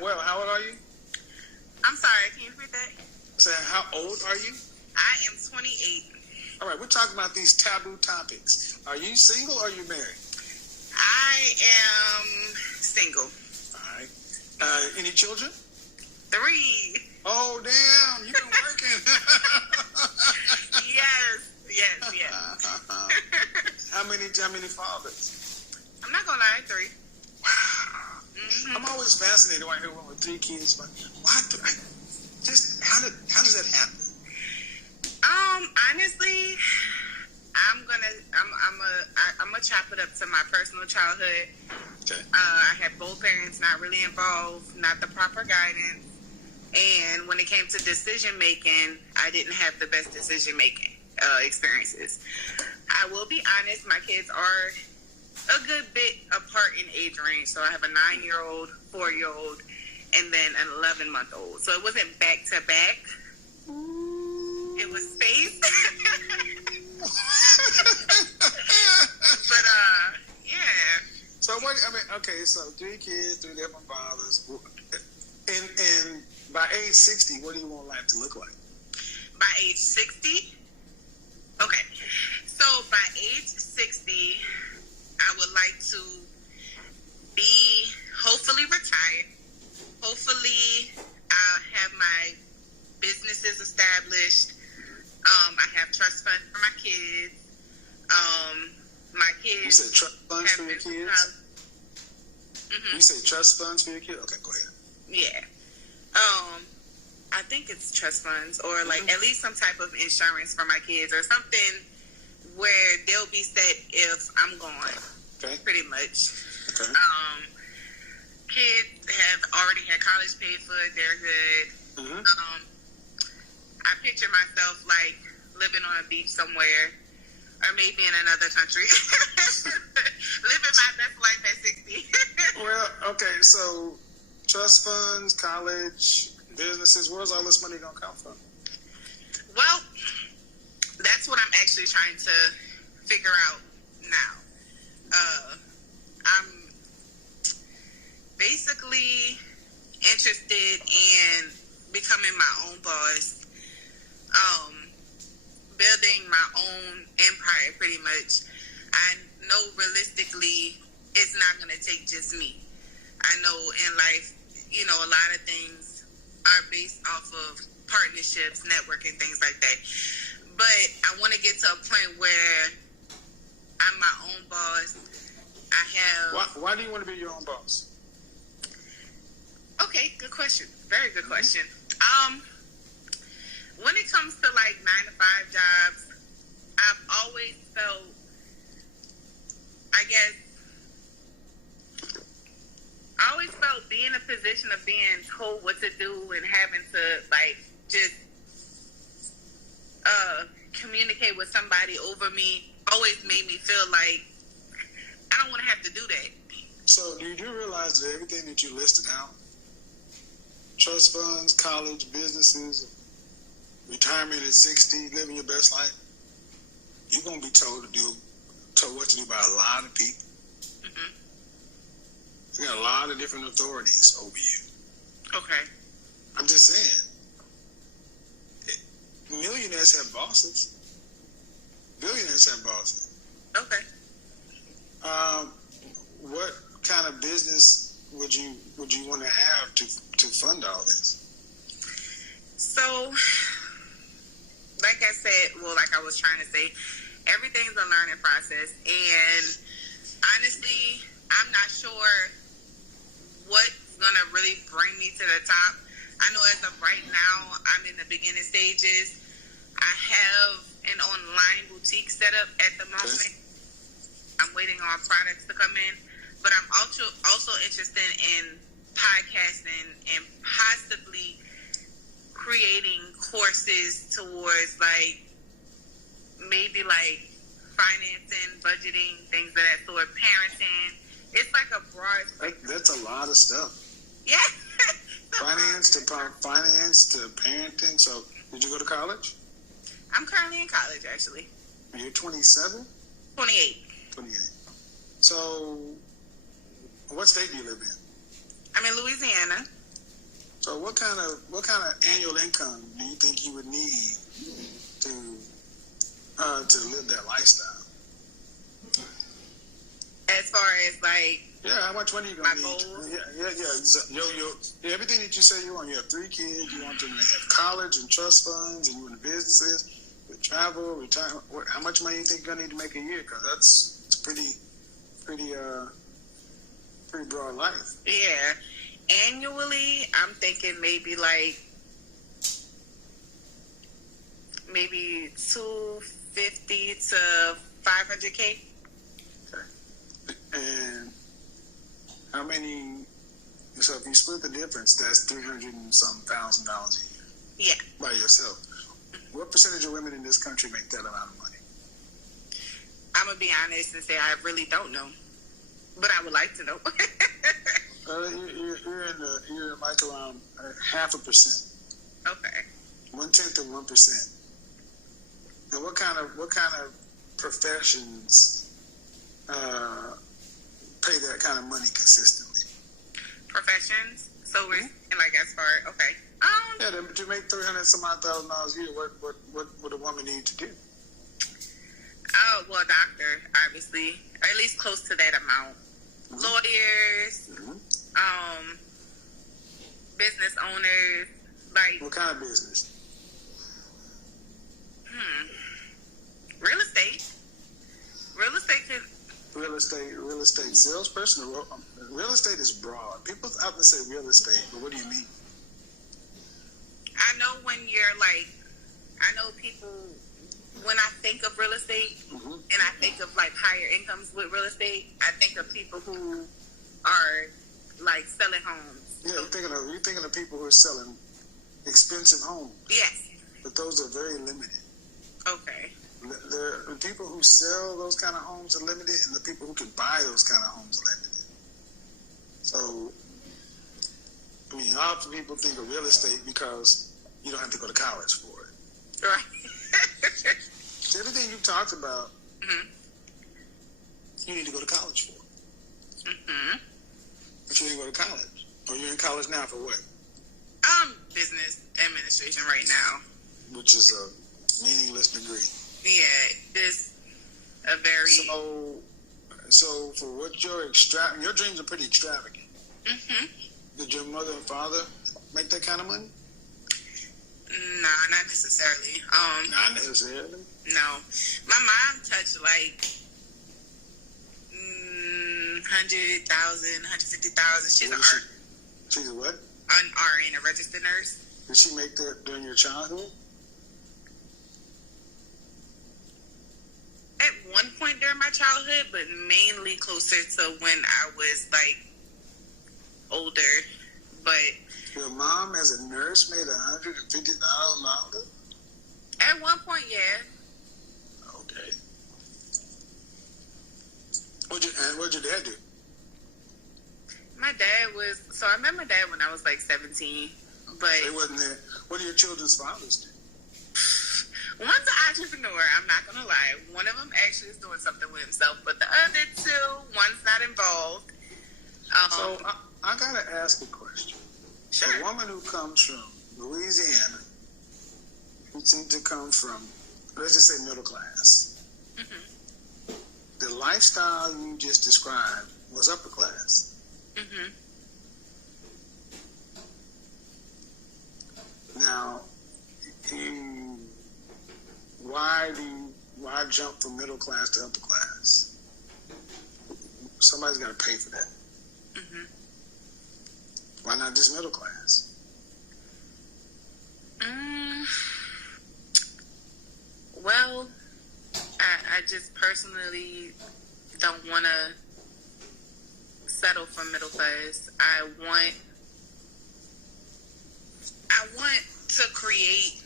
I'm well. How old are you? I'm sorry, can you repeat that? Say, how old are you? I am 28. All right, we're talking about these taboo topics. Are you single or are you married? I am single. All right. Any children? 3. Oh, damn. You've been working. Yes. How many fathers? I'm not going to lie, 3. Wow. Mm-hmm. I'm always fascinated when I hear one with 3 kids. But how does that happen? Honestly, I'm gonna chop it up to my personal childhood. Okay. I had both parents not really involved, not the proper guidance, and when it came to decision making, I didn't have the best decision making experiences. I will be honest, my kids are a good bit apart in age range. So I have a 9-year-old, 4-year-old, and then an 11-month-old. So it wasn't back to back. It was spaced. But yeah. So so 3 kids, 3 different fathers. And by age 60, what do you want life to look like? By age 60? Okay. So by age 60, I would like to be hopefully retired. Hopefully I'll have my businesses established. I have trust funds for my kids. My kids. You said trust funds for your kids? Mm-hmm. You say trust funds for your kids? Okay, go ahead. Yeah. I think it's trust funds or like at least some type of insurance for my kids or something where they'll be set if I'm gone. Okay. Pretty much. Okay. Kids have already had college paid for. They're good. Mm-hmm. I picture myself like living on a beach somewhere or maybe in another country. Living my best life at 60. Well, okay, so trust funds, college, businesses, where's all this money going to come from? Well, that's what I'm actually trying to figure out now. I'm basically interested in becoming my own boss, building my own empire pretty much. I know realistically it's not going to take just me. I know in life, a lot of things are based off of partnerships, networking, things like that. But I want to get to a point where I'm my own boss. I have... Why do you want to be your own boss? Okay, good question. Very good question. When it comes to like 9-to-5 jobs, I've always felt, being in a position of being told what to do and having to like just communicate with somebody over me always made me feel like I don't want to have to do that. So do you realize that everything that you listed out, trust funds, college, businesses, retirement at 60, living your best life, you're going to be told what to do by a lot of people. Mm-hmm. You got a lot of different authorities over you. Okay. I'm just saying. Millionaires have bosses. Billionaires have bosses. Okay. What kind of business would you want to have to fund all this? So, like I said, like I was trying to say, everything's a learning process, and honestly, I'm not sure what's gonna really bring me to the top. I know as of right now, I'm in the beginning stages. I have an online boutique set up at the moment. Okay. I'm waiting on products to come in, but I'm also interested in podcasting and possibly creating courses towards like maybe like financing, budgeting, things of that sort, parenting. It's like a broad spectrum. That's a lot of stuff. Yeah. Finance to parenting. So, did you go to college? I'm currently in college, actually. You're 27? 28. 28. So, what state do you live in? I'm in Louisiana. what kind of annual income do you think you would need to live that lifestyle? As far as like, yeah, how much money you gonna need? Yeah. Everything that you say you want. You have 3 kids. You want them to have college and trust funds, and you want businesses, with travel, retirement. How much money you think you're gonna need to make a year? Because it's pretty broad life. Yeah. Annually, I'm thinking maybe 250 to 500K. Okay. And how many? So if you split the difference, that's $300 and some thousand a year. Yeah. By yourself. What percentage of women in this country make that amount of money? I'm gonna be honest and say I really don't know, but I would like to know. You're like around 0.5%. Okay. 1/10 of 1%. And what kind of professions pay that kind of money consistently? Professions. So we're saying as far okay. Yeah, to make $300 some odd thousand a year, what would a woman need to do? Oh well, doctor, obviously, or at least close to that amount. Mm-hmm. Lawyers, business owners, like what kind of business? Real estate. Real estate salesperson. Real estate is broad. People often say real estate, but what do you mean? I know people, when I think of real estate, and I think of higher incomes with real estate, I think of people who are selling homes. Yeah, you're thinking of people who are selling expensive homes. Yes. But those are very limited. Okay. The people who sell those kind of homes are limited, and the people who can buy those kind of homes are limited. So, often people think of real estate because you don't have to go to college for it. Right. So everything you talked about, you need to go to college for. But you didn't go to college. Or you're in college now for what? Business administration right now. Which is a meaningless degree. Yeah, it's a very... So for what your dreams are pretty extravagant. Did your mother and father make that kind of money? Nah, not necessarily. Not necessarily? No. My mom touched 100,000, 150,000. She's an RN. She's a what? An RN, a registered nurse. Did she make that during your childhood? At one point during my childhood, but mainly closer to when I was older. But your mom, as a nurse, made $150,000? At one point, yeah. Okay. What'd your dad do? My dad was... So I met my dad when I was 17. But he wasn't there. What do your children's fathers do? One's an entrepreneur, I'm not going to lie. One of them actually is doing something with himself. But the other two, one's not involved. So I got to ask a question. Sure. A woman who comes from Louisiana, who seems to come from, let's just say, middle class. The lifestyle you just described was upper class. Now, why jump from middle class to upper class? Somebody's got to pay for that. Why not just middle class? Well, I just personally don't want to settle for middle class. I want to create,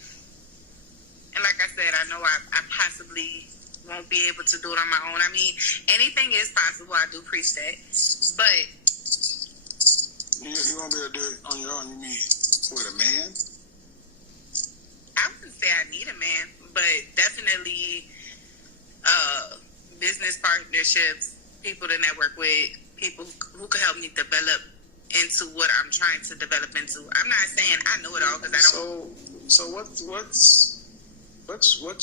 and like I said, I know I possibly won't be able to do it on my own. I mean, anything is possible. I do preach that, but you won't be able to do it on your own. You mean with a man? I wouldn't say I need a man, but definitely business partnerships, people to network with, people who could help me develop into what I'm trying to develop into. I'm not saying I know it all because I don't. So what's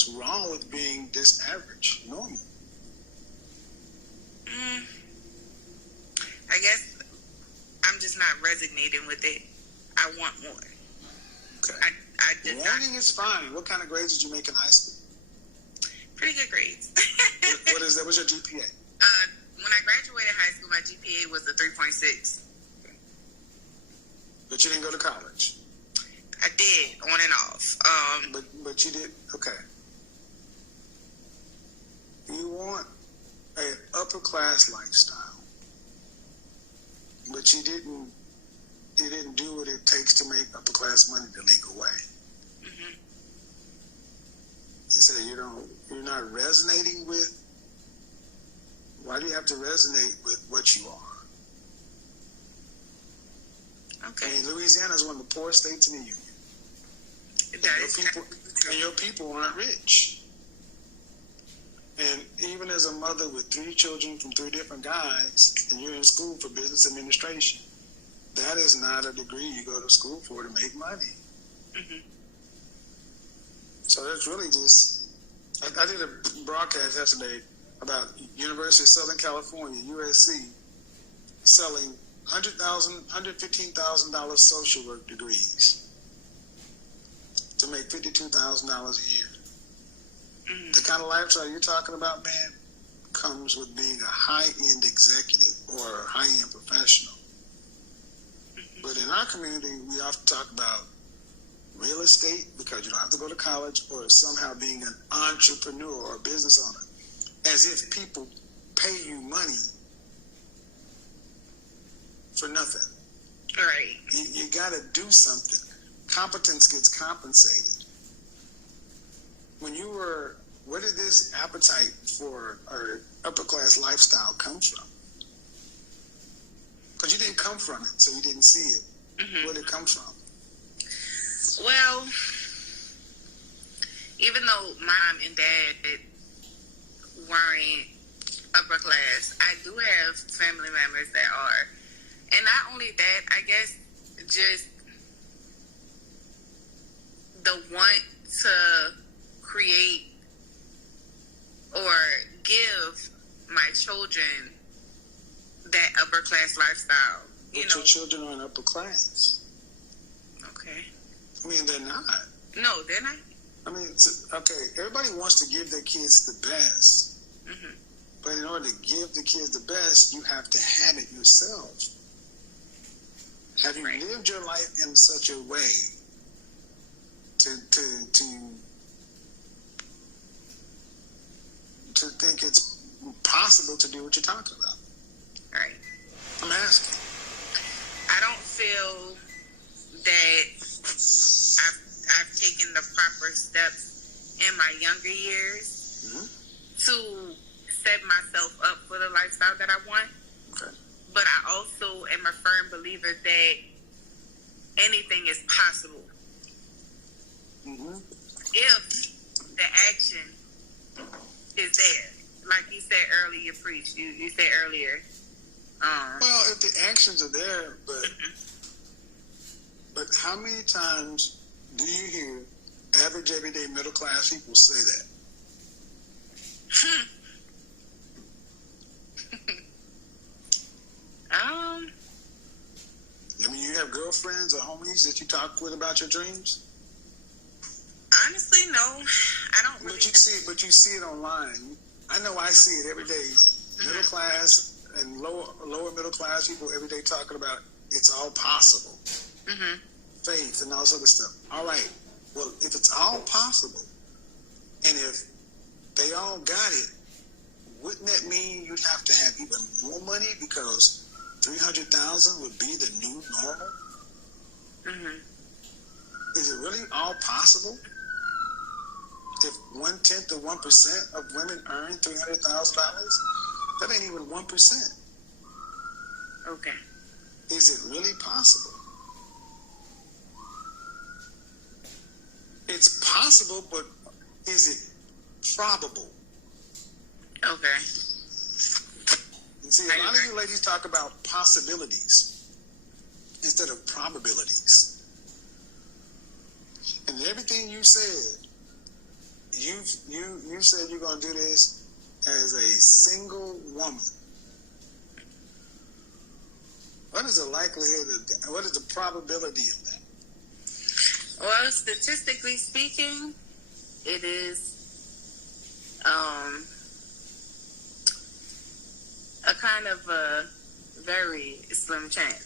wrong with being this average, normal? I guess I'm just not resonating with it. I want more. Okay. I just Wanting is fine. What kind of grades did you make in high school? Pretty good grades. What is that? What's your GPA? When I graduated high school, my GPA was a 3.6. But you didn't go to college. I did, on and off. But you did, okay. You want an upper class lifestyle, but you didn't do what it takes to make upper class money the legal way. Mm-hmm. You say you're not resonating with. Why do you have to resonate with what you are? Okay. I mean, Louisiana is one of the poorest states in the union. And your people aren't rich. And even as a mother with 3 children from 3 different guys, and you're in school for business administration, that is not a degree you go to school for to make money. Mm-hmm. So that's really just. I did a broadcast yesterday about University of Southern California, USC, selling $115,000 social work degrees to make $52,000 a year. Mm-hmm. The kind of lifestyle you're talking about, man, comes with being a high-end executive or a high-end professional. Mm-hmm. But in our community, we often talk about real estate because you don't have to go to college, or somehow being an entrepreneur or a business owner, as if people pay you money for nothing. Right. You got to do something. Competence gets compensated. Where did this appetite for our upper class lifestyle come from? Because you didn't come from it, so you didn't see it. Mm-hmm. Where did it come from? Well, even though mom and dad weren't upper class, I do have family members that are. And not only that, I guess just the want to create or give my children that upper class lifestyle. But your children aren't upper class. Okay. I mean, they're not. No, they're not. I mean, okay, everybody wants to give their kids the best. Mm-hmm. But in order to give the kids the best, you have to have it yourself. Have you lived your life in such a way to think it's possible to do what you're talking about? Right. I'm asking. I don't feel that I've taken the proper steps in my younger years to set myself up for the lifestyle that I want. Okay. But I also am a firm believer that anything is possible. Mm-hmm. If the action is there. Like you said earlier, you said earlier. Well, if the actions are there, but how many times do you hear average, everyday, middle class people say that? I mean, you have girlfriends or homies that you talk with about your dreams? Honestly, no. I don't really. But you see it online. I know I see it every day. Middle class and lower middle class people every day talking about it's all possible. Mm-hmm. Faith and all this other stuff. All right. Well, if it's all possible, and if they all got it, wouldn't that mean you'd have to have even more money because 300,000 would be the new normal? Mm-hmm. Is it really all possible? If 1/10 of 1% of women earn $300,000, that ain't even 1%. Okay. Is it really possible? It's possible, but is it probable? Okay. You see, a lot of you ladies talk about possibilities. instead of probabilities. And everything you said, you said you're going to do this as a single woman. What is the likelihood of that? What is the probability of that? Well, statistically speaking, it is a kind of a very slim chance.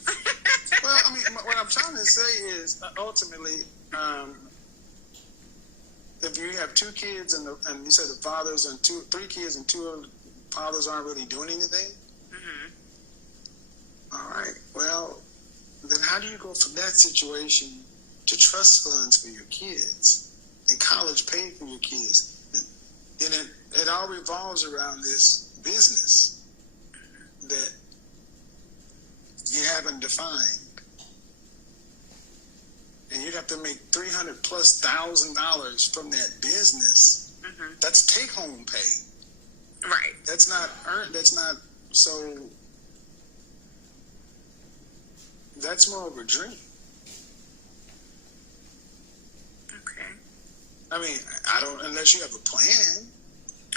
Well, I mean, what I'm trying to say is ultimately, if you have two kids and you said the fathers and three kids and two of the fathers aren't really doing anything. Mm-hmm. All right. Well, then how do you go from that situation to trust funds for your kids and college paid for your kids? And it all revolves around this business that you haven't defined. And you'd have to make $300,000+ from that business. Mm-hmm. That's take home pay. Right. That's not earned. That's not so. That's more of a dream. Okay. I mean, I don't, unless you have a plan.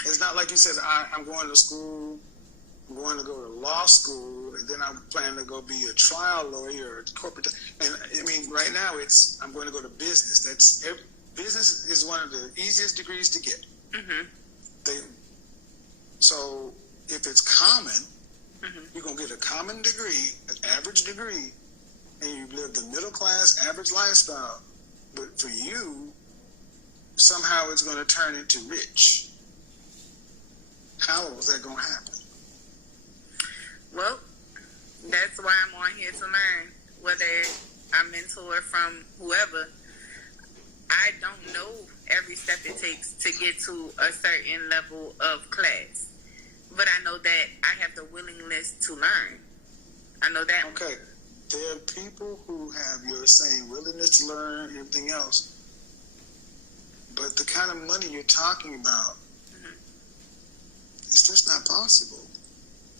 It's not like you said, I'm going to school, I'm going to go to law school, and then I'm planning to go be a trial lawyer or corporate. And I mean, right now I'm going to go to business. Business is one of the easiest degrees to get. Mm-hmm. So if it's common, mm-hmm. you're going to get a common degree, an average degree, and you live the middle class average lifestyle. But for you, somehow it's going to turn into rich. How is that going to happen? Well, that's why I'm on here to learn. Whether I'm mentor from whoever, I don't know every step it takes to get to a certain level of class. But I know that I have the willingness to learn. I know that. Okay. There are people who have your same willingness to learn, everything else. But the kind of money you're talking about, mm-hmm. it's just not possible.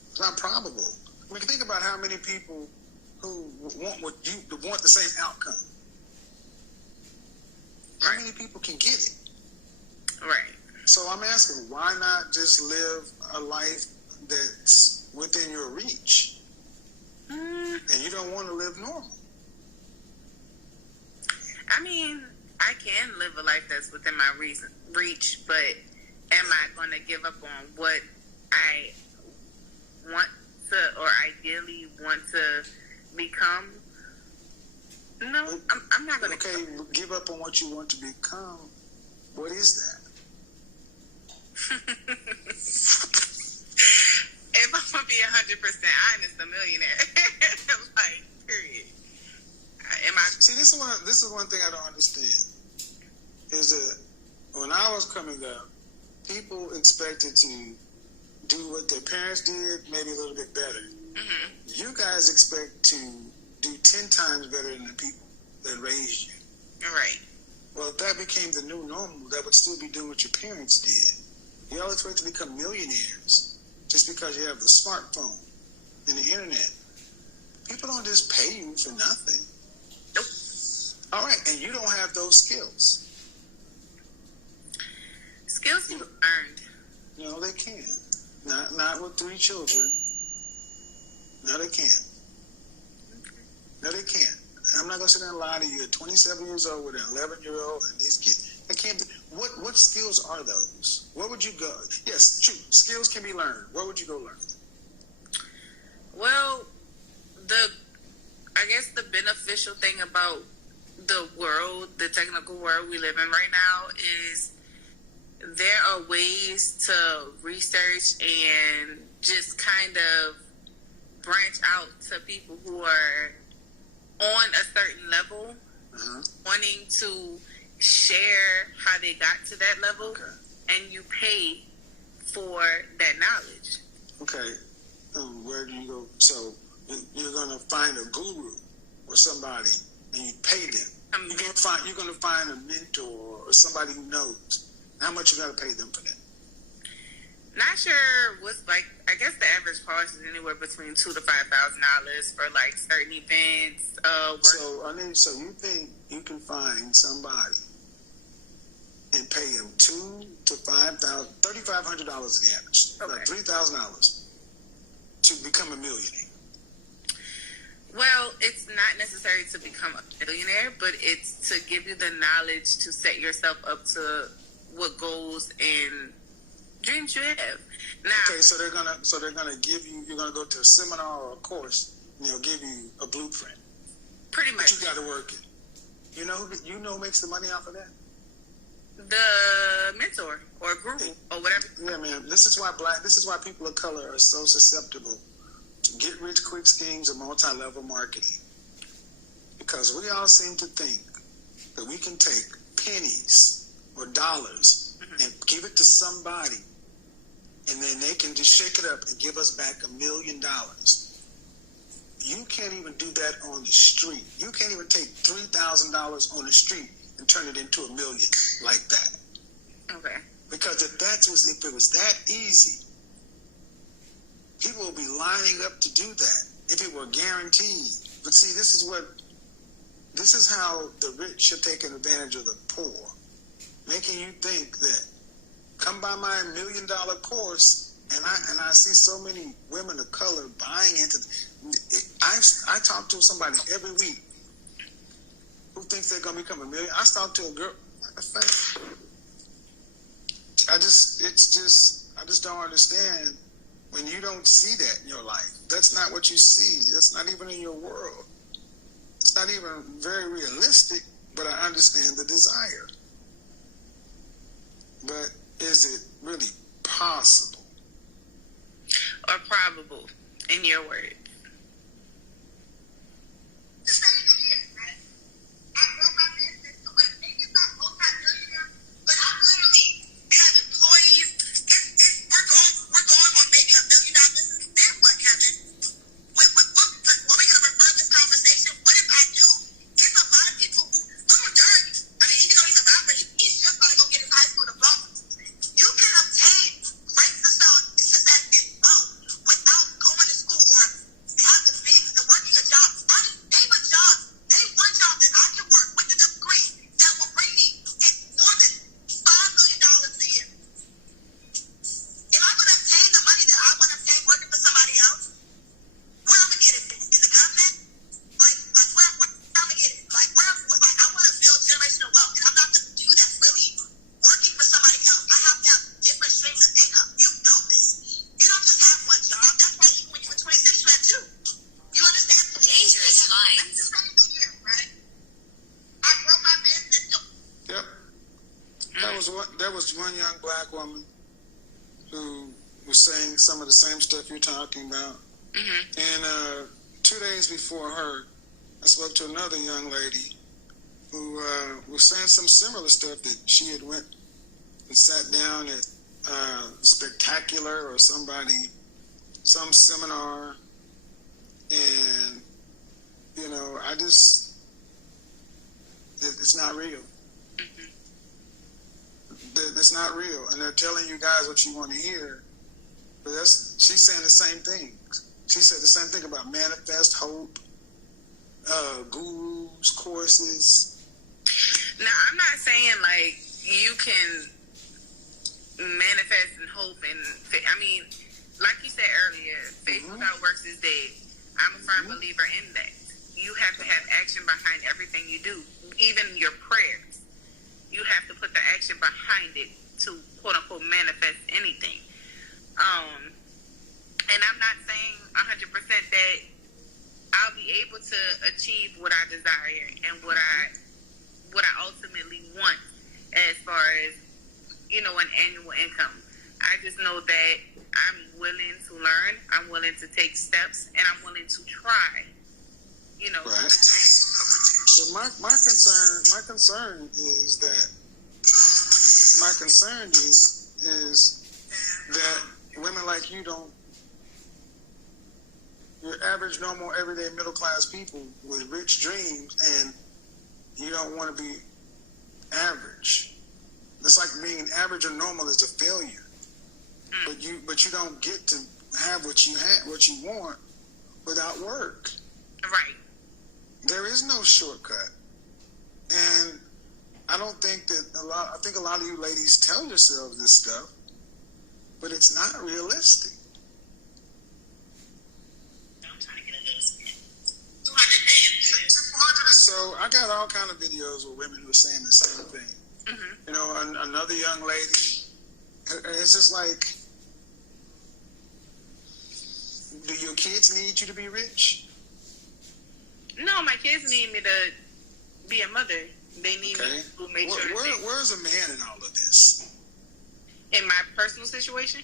It's not probable. I mean, think about how many people who want the same outcome. How many people can get it? Right. So I'm asking, why not just live a life that's within your reach? And you don't want to live normal. I mean, I can live a life that's within my reach, but am I going to give up on what I want to or ideally want to become? No, I'm not going to. Okay, give up on what you want to become. What is that? If I'm going to be 100% honest, a millionaire. Like, period. See, this is one thing I don't understand. Is that when I was coming up, people expected to do what their parents did, maybe a little bit better. Mm-hmm. You guys expect to do 10 times better than the people that raised you. Right. Well, if that became the new normal, that would still be doing what your parents did. You all expect to become millionaires just because you have the smartphone and the internet. People don't just pay you for nothing. Nope. All right, and you don't have those skills. Skills can be earned. No, they can't. Not with 3 children. No, they can't. No, they can't. I'm not going to sit there and lie to you. You're 27 years old with an 11-year-old and these kids. That can't be. What skills are those? Where would you go? Yes, true. Skills can be learned. Where would you go learn? Well, I guess the beneficial thing about the world, the technical world we live in right now, is there are ways to research and just kind of branch out to people who are on a certain level, wanting to share how they got to that level, okay. And you pay for that knowledge. Okay. Where do you go? So you're going to find a guru or somebody, and you pay them. You're going to find a mentor or somebody who knows. How much you got to pay them for that? Not sure what's like. I guess the average cost is anywhere between $2,000 to $5,000 for like certain events. So you think you can find somebody and pay him $2,000 to $5,000, $3,500 the average, okay. $3,000 to become a millionaire? Well, it's not necessary to become a millionaire, but it's to give you the knowledge to set yourself up to what goals and dreams you have. Now, okay, so they're gonna give you. You're gonna go to a seminar or a course, and they'll give you a blueprint. Pretty much. But you got to work it. You know who makes the money off of that? The mentor or guru or whatever. Yeah, man. This is why people of color are so susceptible to get rich quick schemes of multi-level marketing, because we all seem to think that we can take pennies or dollars and give it to somebody, and then they can just shake it up and give us back $1 million. You can't even do that on the street. You can't even take $3,000 on the street and turn it into $1 million like that. Okay. Because if it was that easy, people would be lining up to do that if it were guaranteed. But see, this is how the rich are taking advantage of the poor, making you think that come by my $1 million course, and I see so many women of color buying into it. I talk to somebody every week who thinks they're gonna become a millionaire. I talk to a girl. I just don't understand when you don't see that in your life. That's not what you see. That's not even in your world. It's not even very realistic, but I understand the desire. But is it really possible? Or probable, in your words? There was one young black woman who was saying some of the same stuff you're talking about. And 2 days before her, I spoke to another young lady who was saying some similar stuff, that she had went and sat down at Spectacular or some seminar, and it's not real. It's not real, and they're telling you guys what you want to hear, but she's saying the same thing. She said the same thing about manifest, hope, gurus, courses. Now, I'm not saying like you can manifest and hope, and I mean, like you said earlier, faith without works is dead. I'm a firm believer in that. You have to have action behind everything you do, even your prayers. You have to put the action behind it to quote unquote manifest anything. And I'm not saying 100% that I'll be able to achieve what I desire and what I ultimately want as far as, an annual income. I just know that I'm willing to learn, I'm willing to take steps, and I'm willing to try. Right. So my concern is that women like you you're average, normal, everyday, middle class people with rich dreams, and you don't want to be average. It's like being average or normal is a failure. but you don't get to have what you want without work. Right. There is no shortcut, and I don't think that I think a lot of you ladies tell yourselves this stuff, but it's not realistic. I'm trying to get a little spin. 200 So I got all kind of videos with women who are saying the same thing. Mm-hmm. You know, another young lady, it's just like, do your kids need you to be rich? No, my kids need me to be a mother. They need me to make sure. Where's a man in all of this? In my personal situation?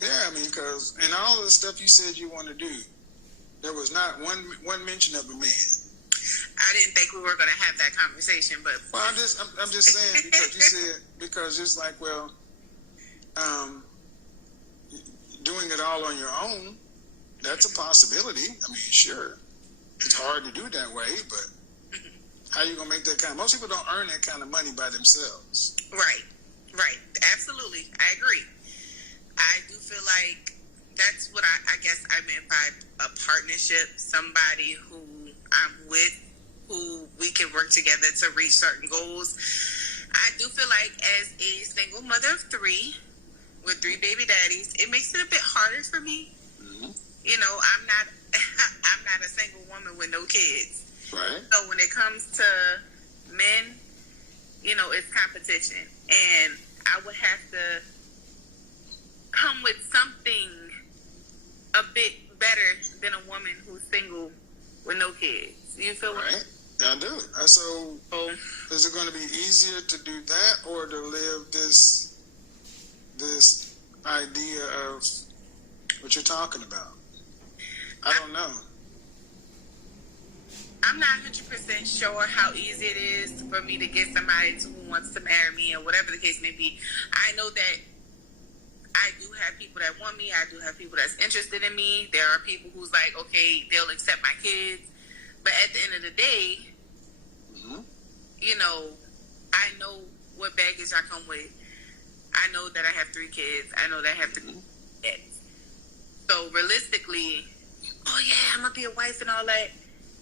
Yeah, I mean, because in all of the stuff you said you want to do, there was not one mention of a man. I didn't think we were going to have that conversation, but well, I'm just saying because you said because it's like doing it all on your own, that's a possibility. I mean, sure, it's hard to do it that way, but how are you going to make that kind of... Most people don't earn that kind of money by themselves. Right. Absolutely. I agree. I do feel like that's what I guess I meant by a partnership, somebody who I'm with, who we can work together to reach certain goals. I do feel like as a single mother of 3 with 3 baby daddies, it makes it a bit harder for me. Mm-hmm. You know, I'm not a single woman with no kids. Right. So when it comes to men, you know, it's competition. And I would have to come with something a bit better than a woman who's single with no kids. You feel right? What? I do. So is it going to be easier to do that or to live this idea of what you're talking about? I don't know. I'm not 100% sure how easy it is for me to get somebody who wants to marry me or whatever the case may be. I know that I do have people that want me. I do have people that's interested in me. There are people who's like, okay, they'll accept my kids. But at the end of the day, you know, I know what baggage I come with. I know that I have 3 kids. I know that I have 3 kids. So realistically, oh yeah, I'm going to be a wife and all that.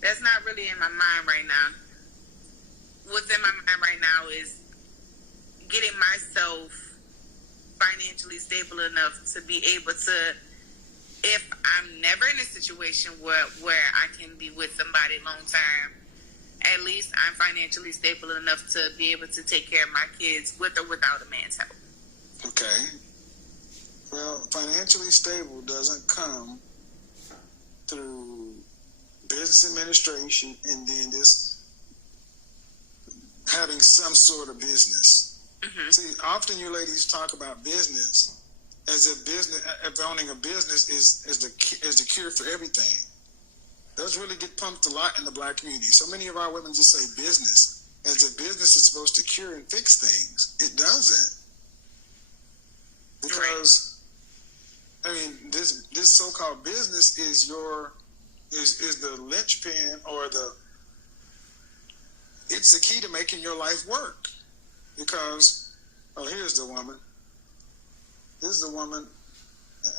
That's not really in my mind right now. What's in my mind right now is getting myself financially stable enough to be able to, if I'm never in a situation where I can be with somebody long term, at least I'm financially stable enough to be able to take care of my kids with or without a man's help. Okay. Well, financially stable doesn't come through business administration and then just having some sort of business. Mm-hmm. See, often you ladies talk about business as if owning a business is the cure for everything. Those really get pumped a lot in the black community. So many of our women just say business as if business is supposed to cure and fix things. It doesn't. Because, I mean, this so-called business is the linchpin or it's the key to making your life work. Because, here's the woman. This is the woman,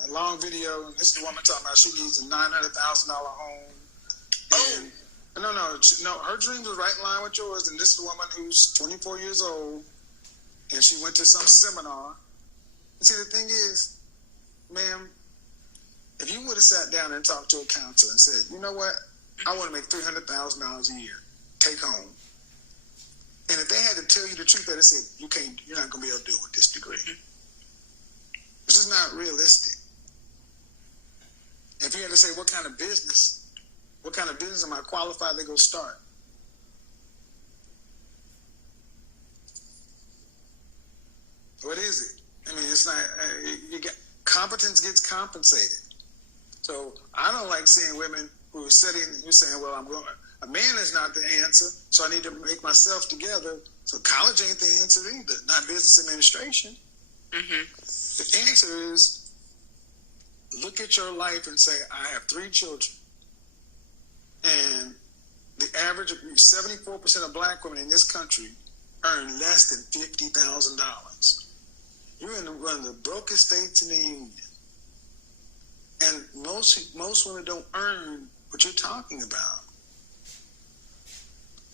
a long video, and this is the woman talking about she needs a $900,000 home. And, no, her dreams was right in line with yours, and this is the woman who's 24 years old, and she went to some seminar. And see, the thing is, ma'am, if you would have sat down and talked to a counselor and said, you know what, I want to make $300,000 a year, take home. And if they had to tell you the truth, they'd say, you're not going to be able to do it with this degree. This is not realistic. If you had to say, what kind of business am I qualified to go start? What is it? I mean, it's not, competence gets compensated. So I don't like seeing women who's saying, well, a man is not the answer, so I need to make myself together. So college ain't the answer either, not business administration. Mm-hmm. The answer is look at your life and say, I have 3 children. And the average of 74% of black women in this country earn less than $50,000. You're in one of the brokest states in the union, and most women don't earn what you're talking about.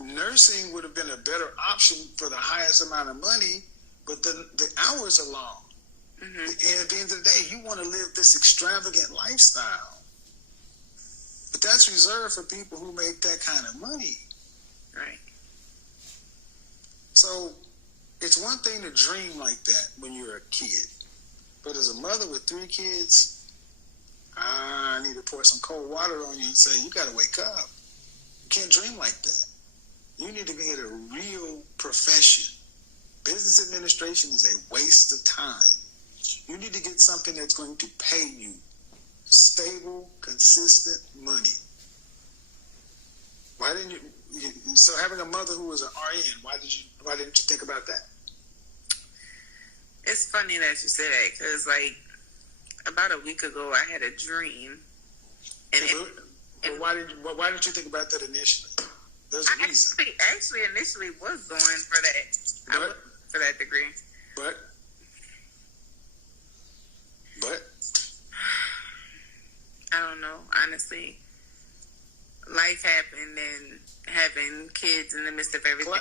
Nursing would have been a better option for the highest amount of money, but the hours are long. Mm-hmm. And at the end of the day, you want to live this extravagant lifestyle. But that's reserved for people who make that kind of money. Right. So it's one thing to dream like that when you're a kid. But as a mother with 3 kids, I need to pour some cold water on you and say, you got to wake up. You can't dream like that. You need to get a real profession. Business administration is a waste of time. You need to get something that's going to pay you stable, consistent money. Why didn't you? So having a mother who was an RN, why didn't you think about that? It's funny that you say that, because like about a week ago, I had a dream. And why didn't you think about that initially? There's a reason. Actually, initially was going for that. I was for that degree. But I don't know, honestly. Life happened, and having kids in the midst of everything.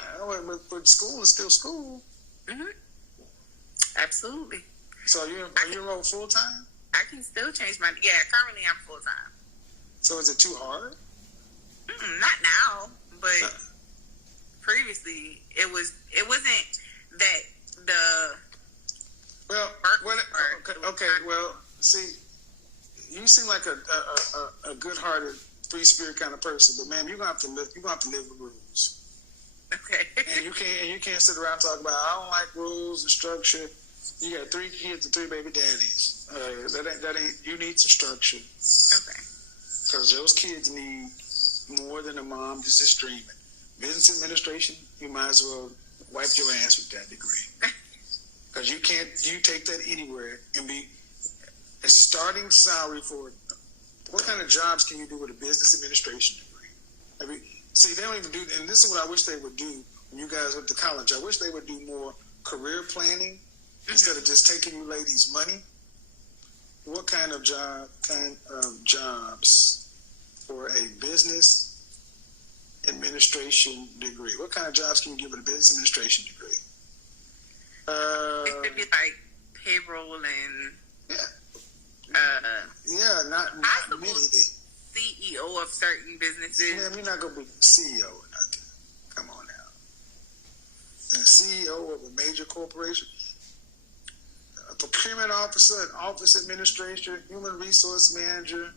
But school is still school. Mm-hmm. Absolutely. So are you enrolled full time? I can still change my. Yeah, currently I'm full time. So is it too hard? Not now, but previously it wasn't that the. Well, okay. Well, see, you seem like a good-hearted, free-spirit kind of person, but man, you're gonna have to live the rules. Okay. And you can't sit around and talk about I don't like rules and structure. You got 3 kids and 3 baby daddies. That ain't. You need some structure. Okay. Because those kids need more than a mom just dreaming. Business administration, you might as well wipe your ass with that degree. Because you take that anywhere and be a starting salary for what kind of jobs can you do with a business administration degree? See, they don't even do, and this is what I wish they would do when you guys went to college. I wish they would do more career planning instead of just taking you ladies' money. What kind of jobs for a business administration degree? What kind of jobs can you give with a business administration degree? It could be like payroll and not many. CEO of certain businesses. Man, you're not gonna be CEO or nothing. Come on now. And CEO of a major corporation, a procurement officer, an office administrator, human resource manager,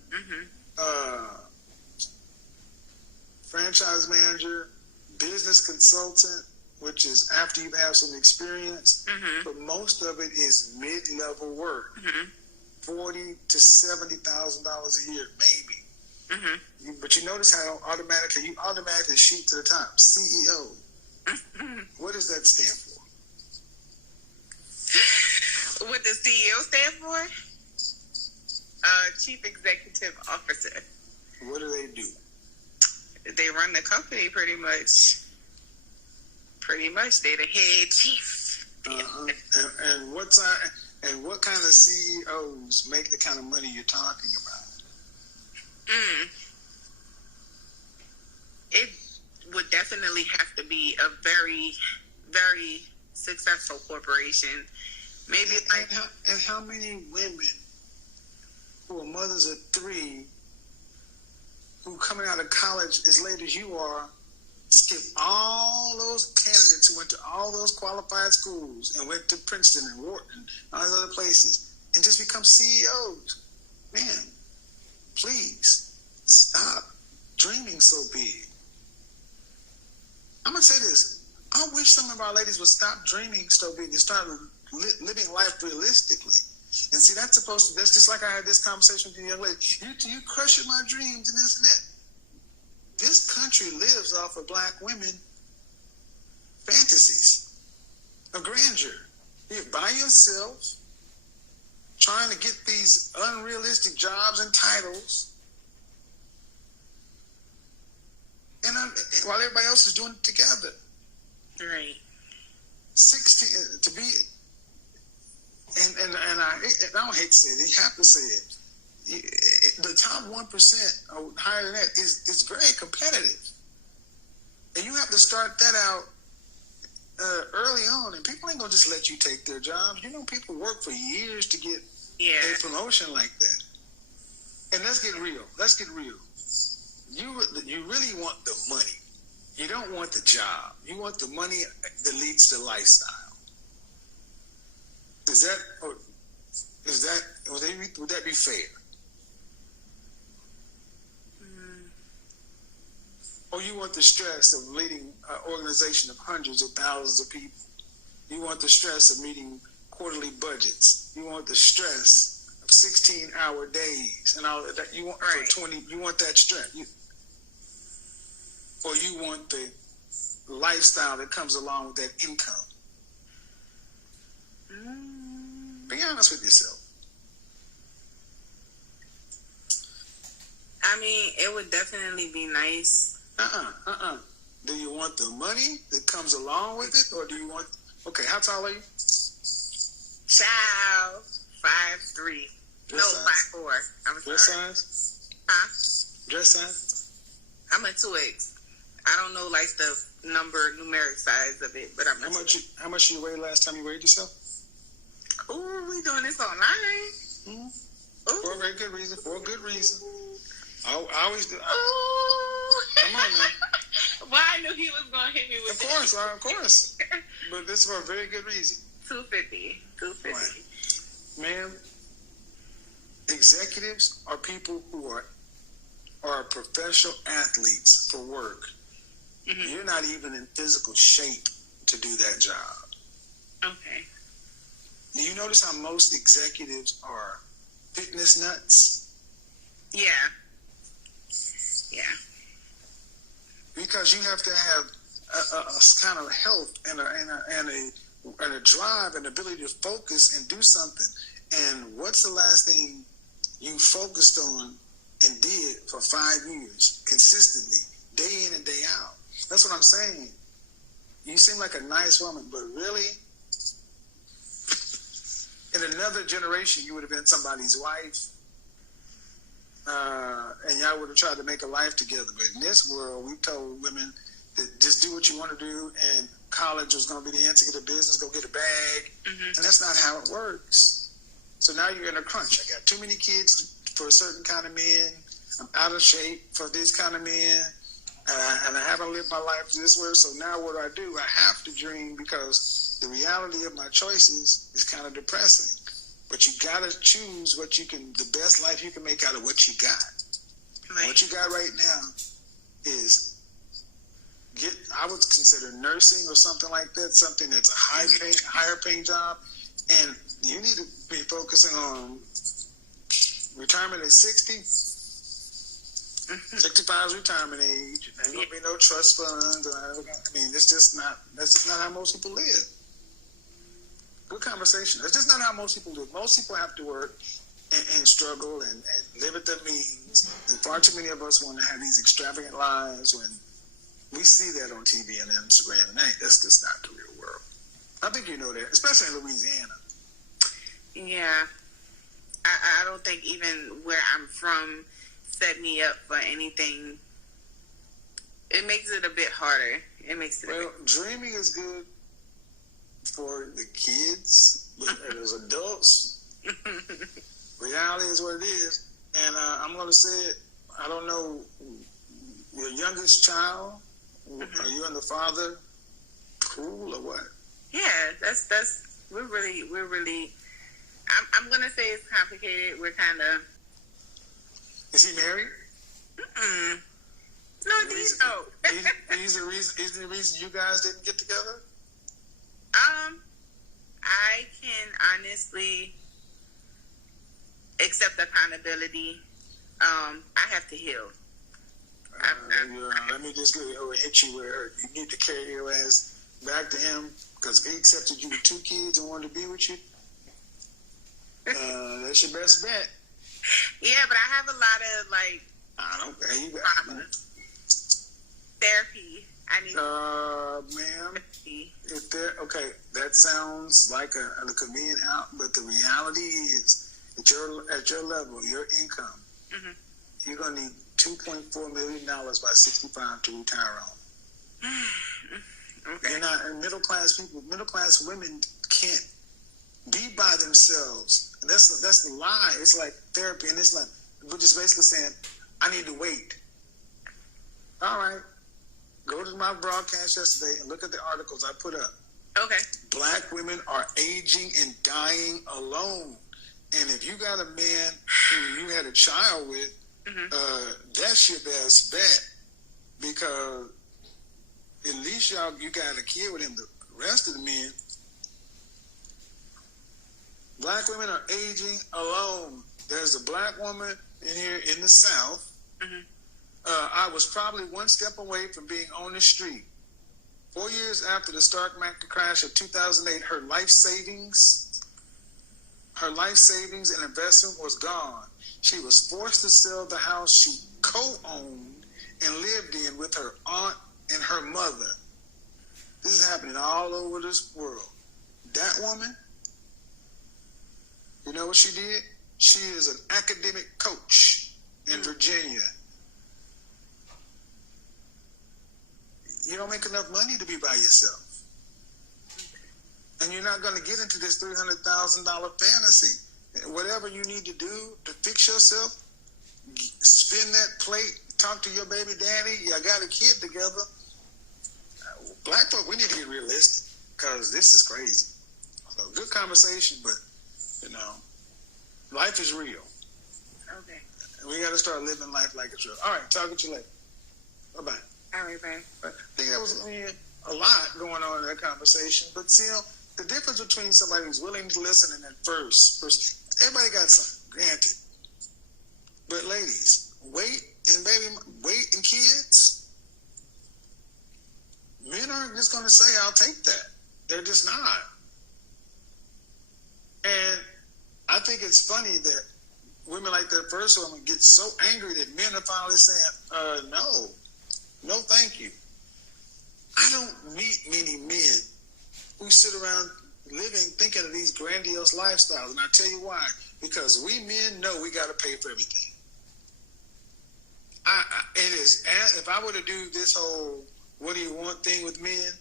franchise manager, business consultant, which is after you have some experience, but most of it is mid-level work, $40,000 to $70,000 a year, maybe. But you notice how you automatically shoot to the top. CEO. What does that stand for? What does CEO stand for? Chief Executive Officer. What do they do? They run the company pretty much. Pretty much, they're the head chief. And what kind of CEOs make the kind of money you're talking about? It would definitely have to be a very, very successful corporation. Maybe and how many women who are mothers of 3 who coming out of college as late as you are skip all those candidates who went to all those qualified schools and went to Princeton and Wharton and all those other places and just become CEOs? Man, please stop dreaming so big. I'm going to say this. I wish some of our ladies would stop dreaming so big and start living life realistically. And see, that's just like I had this conversation with the young lady. You crushing my dreams and this and that. This country lives off of black women fantasies of grandeur. You're by yourself, trying to get these unrealistic jobs and titles, and while everybody else is doing it together. Right. And I don't hate to say it. You have to say it. The top 1% or higher than that is very competitive, and you have to start that out early on. And people ain't gonna just let you take their jobs. You know, people work for years to get a promotion like that. And let's get real. You really want the money. You don't want the job. You want the money that leads to lifestyle. Would that be fair? Or you want the stress of leading an organization of hundreds of thousands of people? You want the stress of meeting quarterly budgets? You want the stress of 16-hour days and all that? You want for 20? You want that stress? Or you want the lifestyle that comes along with that income? Be honest with yourself. I mean, it would definitely be nice. Do you want the money that comes along with it, or do you want? Okay, how tall are you? Child, 5'3". No, 5'4". I'm sorry. Dress size? Huh? Dress size? I'm a 2X. I don't know like the numeric size of it, but I'm. How much you weighed last time you weighed yourself? Ooh, we doing this online. For a very good reason. I always do. Come on now. Well, I knew he was going to hit me with Of course. But this is for a very good reason. 250. Right. Ma'am, executives are people who are professional athletes for work. Mm-hmm. You're not even in physical shape to do that job. Okay. Do you notice how most executives are fitness nuts? Yeah. Because you have to have a kind of health and a drive and ability to focus and do something. And what's the last thing you focused on and did for 5 years consistently, day in and day out? That's what I'm saying. You seem like a nice woman, but really, in another generation, you would have been somebody's wife. And y'all would have tried to make a life together. But in this world, we told women that just do what you want to do, and college was going to be the answer to the business, go get a bag. Mm-hmm. And that's not how it works. So now you're in a crunch. I got too many kids for a certain kind of men. I'm out of shape for this kind of men. And I haven't lived my life this way. So now what do? I have to dream, because the reality of my choices is kind of depressing. But you gotta choose the best life you can make out of what you got. Right. What you got right now is I would consider nursing or something like that, something that's a higher paying job, and you need to be focusing on retirement at 60. 65 is retirement age. Ain't gonna be no trust funds. That's just not how most people live. Good conversation. That's just not how most people live. Most people have to work and struggle and live at their means. And far too many of us want to have these extravagant lives when we see that on TV and Instagram. And that's just not the real world. I think you know that, especially in Louisiana. Yeah. I don't think even where I'm from set me up for anything. It makes it a bit harder. Dreaming is good for the kids, but as adults, reality is what it is. And I'm going to say it. I don't know, your youngest child, are you and the father cool or what? Yeah, we're really. I'm going to say it's complicated. We're kind of. Is he married? No, he's no. He's the reason you guys didn't get together? I can honestly accept accountability. I have to heal. Let me just hit you where you need to carry your ass back to him, because if he accepted you with 2 kids and wanted to be with you, that's your best bet. Yeah, but I have a lot of therapy. I need ma'am, if okay, that sounds like a convenient out, but the reality is at your level, your income, you're gonna need $2.4 million by 65 to retire on. Okay. You're not, and middle class women can't be by themselves. And that's the lie. It's like therapy, and it's like we're just basically saying, I need to wait. All right. Go to my broadcast yesterday and look at the articles I put up. Okay. Black women are aging and dying alone. And if you got a man who you had a child with, that's your best bet. Because at least you got a kid with him. The rest of the men, black women are aging alone. There's a black woman in here in the South. I was probably one step away from being on the street. 4 years after the stock market crash of 2008, her life savings and investment was gone. She was forced to sell the house she co-owned and lived in with her aunt and her mother. This is happening all over this world. That woman, you know what she did? She is an academic coach in Virginia. You don't make enough money to be by yourself. And you're not going to get into this $300,000 fantasy. Whatever you need to do to fix yourself, spin that plate, talk to your baby daddy, you got a kid together. Black folk, we need to get realistic because this is crazy. So good conversation, but, life is real. Okay. And we got to start living life like it's real. All right, talk to you later. Bye-bye. All right, bye. I think that was a lot going on in that conversation. But see, the difference between somebody who's willing to listen and then first, everybody got something, granted. But ladies, weight and kids, men aren't just going to say, I'll take that. They're just not. And I think it's funny that women like that first woman get so angry that men are finally saying, no, thank you. I don't meet many men who sit around living, thinking of these grandiose lifestyles. And I tell you why. Because we men know we got to pay for everything. If I were to do this whole what do you want thing with men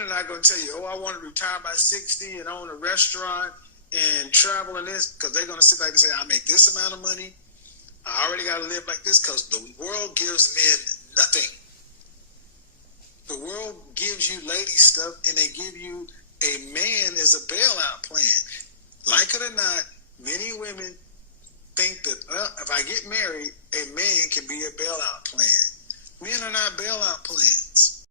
are not going to tell you, I want to retire by 60 and own a restaurant and travel and this, because they're going to sit back and say, I make this amount of money. I already got to live like this, because the world gives men nothing. The world gives you lady stuff, and they give you a man as a bailout plan. Like it or not, many women think that, if I get married, a man can be a bailout plan. Men are not bailout plans.